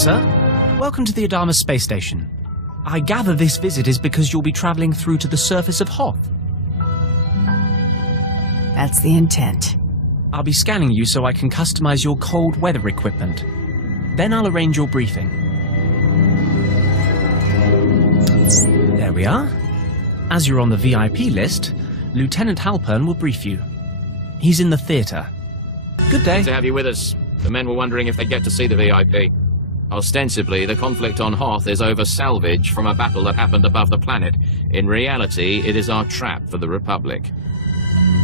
sir. Welcome to the Adama space station. I gather this visit is because you'll be traveling through to the surface of Hoth. That's the intent. I'll be scanning you so I can customize your cold weather equipment. Then I'll arrange your briefing. There we are. As you're on the VIP list, Lieutenant Halpern will brief you. He's in the theater. Good day. Good to have you with us. The men were wondering if they'd get to see the VIP. Ostensibly, the conflict on Hoth is over salvage from a battle that happened above the planet. In reality, it is our trap for the Republic.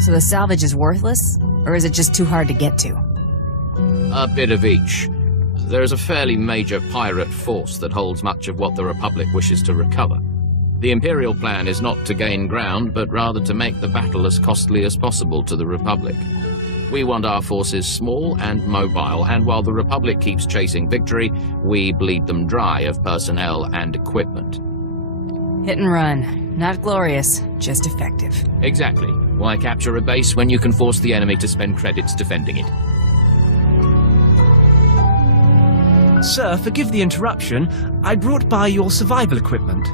So the salvage is worthless? Or is it just too hard to get to? A bit of each. There is a fairly major pirate force that holds much of what the Republic wishes to recover. The Imperial plan is not to gain ground, but rather to make the battle as costly as possible to the Republic. We want our forces small and mobile, and while the Republic keeps chasing victory, we bleed them dry of personnel and equipment. Hit and run. Not glorious, just effective. Exactly. Why capture a base when you can force the enemy to spend credits defending it? Sir, forgive the interruption. I brought by your survival equipment.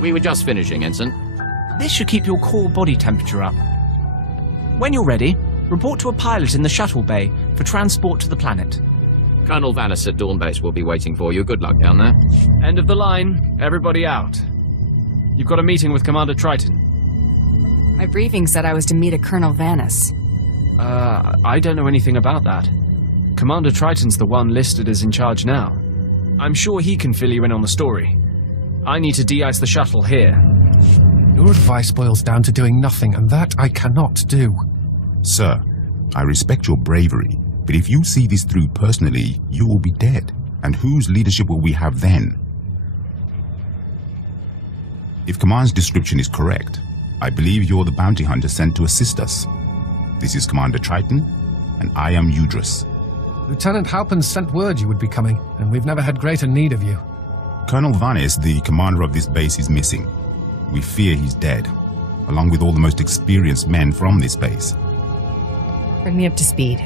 We were just finishing, Ensign. This should keep your core body temperature up. When you're ready, report to a pilot in the shuttle bay for transport to the planet. Colonel Vanis at Dawn Base will be waiting for you. Good luck down there. End of the line. Everybody out. You've got a meeting with Commander Triton. My briefing said I was to meet a Colonel Vanis. I don't know anything about that. Commander Triton's the one listed as in charge now. I'm sure he can fill you in on the story. I need to de-ice the shuttle here. Your advice boils down to doing nothing, and that I cannot do. Sir, I respect your bravery, but if you see this through personally, you will be dead. And whose leadership will we have then? If Command's description is correct, I believe you're the bounty hunter sent to assist us. This is Commander Triton, and I am Udris. Lieutenant Halpern sent word you would be coming, and we've never had greater need of you. Colonel Vanis, the commander of this base, is missing. We fear he's dead, along with all the most experienced men from this base. Bring me up to speed.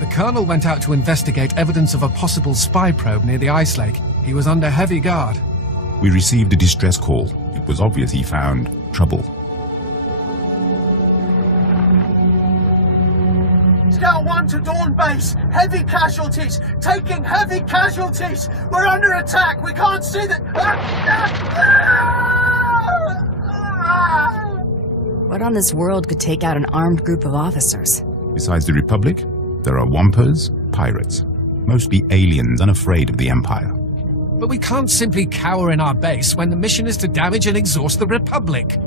The Colonel went out to investigate evidence of a possible spy probe near the ice lake. He was under heavy guard. We received a distress call. It was obvious he found trouble. Scout 1 to Dawn Base. Heavy casualties. Taking heavy casualties. We're under attack. We can't see the... What on this world could take out an armed group of officers? Besides the Republic, there are Wampers, pirates. Mostly aliens unafraid of the Empire. But we can't simply cower in our base when the mission is to damage and exhaust the Republic.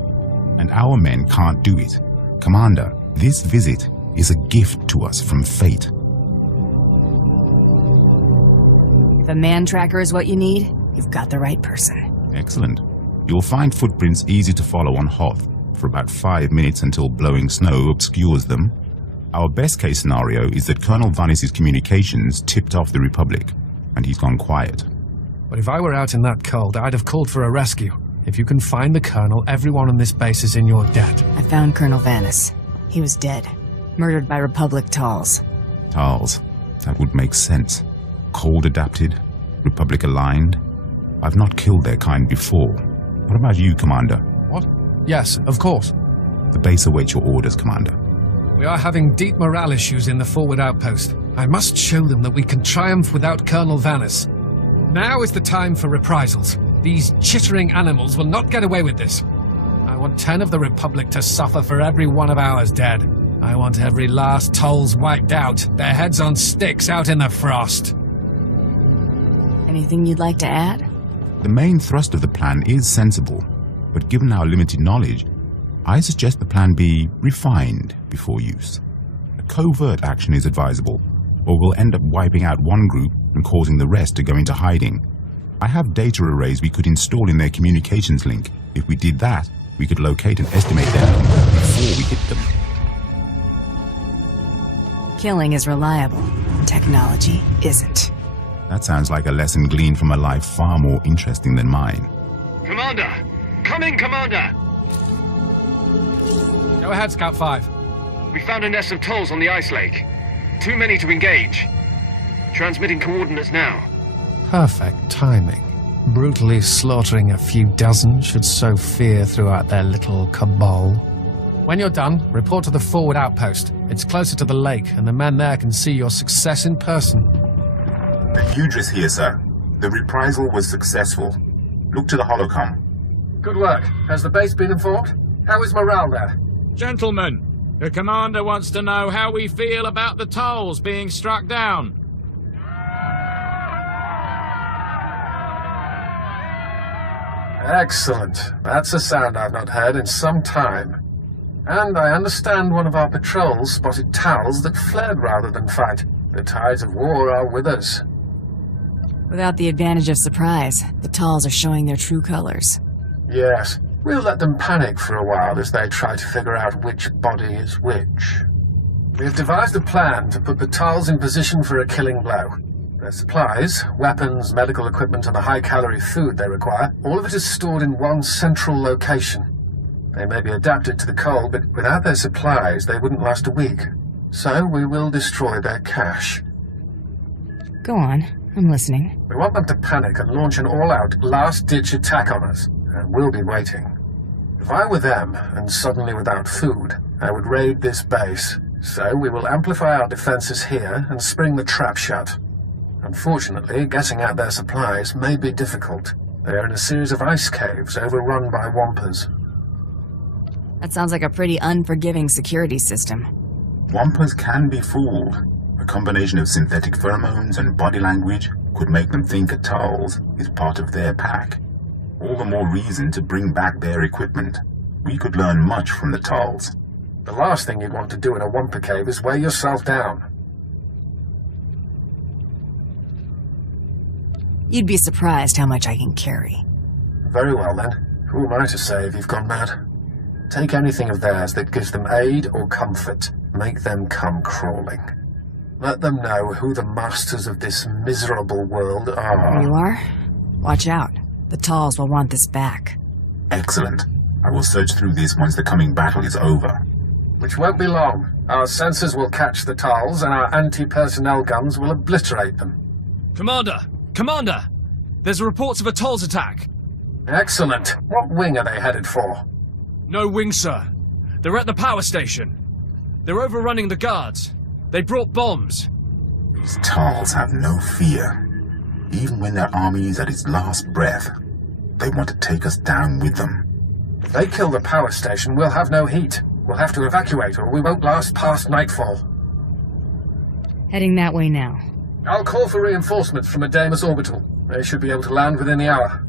And our men can't do it. Commander, this visit is a gift to us from fate. If a man tracker is what you need, you've got the right person. Excellent. You'll find footprints easy to follow on Hoth for about 5 minutes until blowing snow obscures them. Our best case scenario is that Colonel Vanis's communications tipped off the Republic, and he's gone quiet. But if I were out in that cold, I'd have called for a rescue. If you can find the Colonel, everyone on this base is in your debt. I found Colonel Vanis. He was dead. Murdered by Republic Tals. Tals. That would make sense. Cold adapted, Republic aligned. I've not killed their kind before. What about you, Commander? What? Yes, of course. The base awaits your orders, Commander. We are having deep morale issues in the forward outpost. I must show them that we can triumph without Colonel Vanis. Now is the time for reprisals. These chittering animals will not get away with this. I want 10 of the Republic to suffer for every one of ours dead. I want every last Tolls wiped out, their heads on sticks out in the frost. Anything you'd like to add? The main thrust of the plan is sensible, but given our limited knowledge, I suggest the plan be refined before use. A covert action is advisable, or we'll end up wiping out one group and causing the rest to go into hiding. I have data arrays we could install in their communications link. If we did that, we could locate and estimate them before we hit them. Killing is reliable. Technology isn't. That sounds like a lesson gleaned from a life far more interesting than mine. Commander! Come in, Commander! Go ahead, Scout 5. We found a nest of Tolls on the ice lake. Too many to engage. Transmitting coordinates now. perfect timing. Brutally slaughtering a few dozen should sow fear throughout their little cabal. When you're done, report to the forward outpost. It's closer to the lake, and the men there can see your success in person. The Hudris here, sir. The reprisal was successful. Look to the holocom. Good work. Has the base been informed? How is morale there? Gentlemen, the commander wants to know how we feel about the tolls being struck down. Excellent. That's a sound I've not heard in some time. And I understand one of our patrols spotted towels that fled rather than fight. The tides of war are with us. Without the advantage of surprise, the Talls are showing their true colors. Yes. We'll let them panic for a while as they try to figure out which body is which. We have devised a plan to put the Talls in position for a killing blow. Their supplies, weapons, medical equipment, and the high-calorie food they require, all of it is stored in one central location. They may be adapted to the cold, but without their supplies, they wouldn't last a week. So we will destroy their cache. Go on, I'm listening. We want them to panic and launch an all-out, last-ditch attack on us, and we'll be waiting. If I were them, and suddenly without food, I would raid this base. So we will amplify our defenses here and spring the trap shut. Unfortunately, getting at their supplies may be difficult. They are in a series of ice caves overrun by Wampers. That sounds like a pretty unforgiving security system. Wampers can be fooled. A combination of synthetic pheromones and body language could make them think a Talz is part of their pack. All the more reason to bring back their equipment. We could learn much from the Talz. The last thing you'd want to do in a Wampa cave is weigh yourself down. You'd be surprised how much I can carry. Very well then. Who am I to say if you've gone mad? Take anything of theirs that gives them aid or comfort. Make them come crawling. Let them know who the masters of this miserable world are. There you are. Watch out. The Talls will want this back. Excellent. I will search through this once the coming battle is over. Which won't be long. Our sensors will catch the Talls, and our anti-personnel guns will obliterate them. Commander! Commander! There's reports of a Talls attack. Excellent. What wing are they headed for? No wing, sir. They're at the power station. They're overrunning the guards. They brought bombs. These Talz have no fear. Even when their army is at its last breath, they want to take us down with them. If they kill the power station, we'll have no heat. We'll have to evacuate, or we won't last past nightfall. Heading that way now. I'll call for reinforcements from Adamus Orbital. They should be able to land within the hour.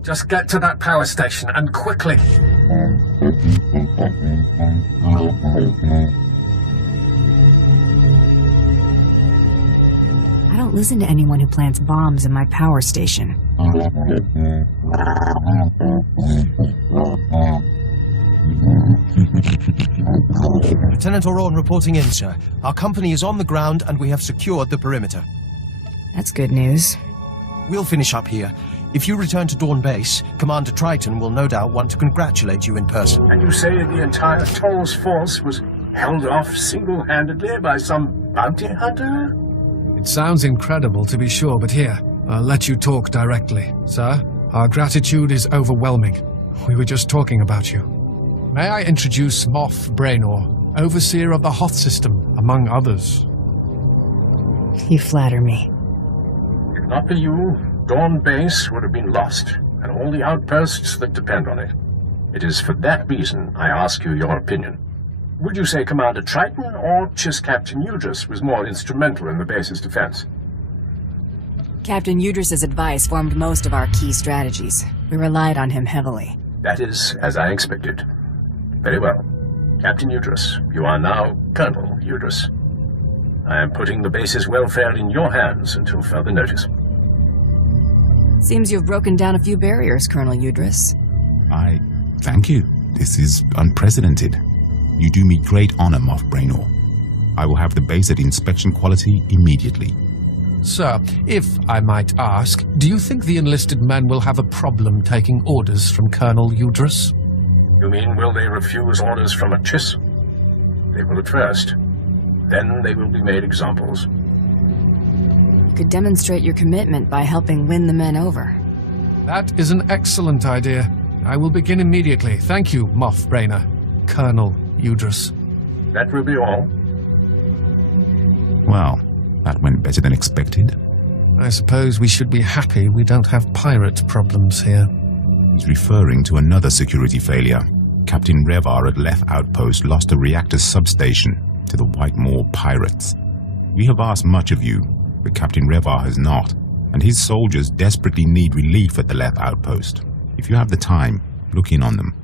Just get to that power station, and quickly. I don't listen to anyone who plants bombs in my power station. Lieutenant Auron reporting in, sir. Our company is on the ground and we have secured the perimeter. That's good news. We'll finish up here. If you return to Dawn Base, Commander Triton will no doubt want to congratulate you in person. And you say the entire Talz force was held off single-handedly by some bounty hunter? It sounds incredible, to be sure, but here, I'll let you talk directly. Sir, our gratitude is overwhelming. We were just talking about you. May I introduce Moff Braynor, Overseer of the Hoth System, among others. You flatter me. If not for you, Dawn Base would have been lost, and all the outposts that depend on it. It is for that reason I ask you your opinion. Would you say Commander Triton or just Captain Udris was more instrumental in the base's defense? Captain Udris's advice formed most of our key strategies. We relied on him heavily. That is as I expected. Very well. Captain Udris, you are now Colonel Udris. I am putting the base's welfare in your hands until further notice. Seems you've broken down a few barriers, Colonel Udris. I thank you. This is unprecedented. You do me great honor, Moff Braynor. I will have the base at inspection quality immediately. Sir, if I might ask, do you think the enlisted men will have a problem taking orders from Colonel Udris? You mean, will they refuse orders from a Chiss? They will at first. Then they will be made examples. could demonstrate your commitment by helping win the men over. That is an excellent idea. I will begin immediately. Thank you, Mothbrainer. Colonel Udrus. That will be all. Well, that went better than expected. I suppose we should be happy we don't have pirate problems here. He's referring to another security failure. Captain Revar at Leth Outpost lost a reactor substation to the Whitemore pirates. We have asked much of you, but Captain Revar has not, and his soldiers desperately need relief at the Leth Outpost. If you have the time, look in on them.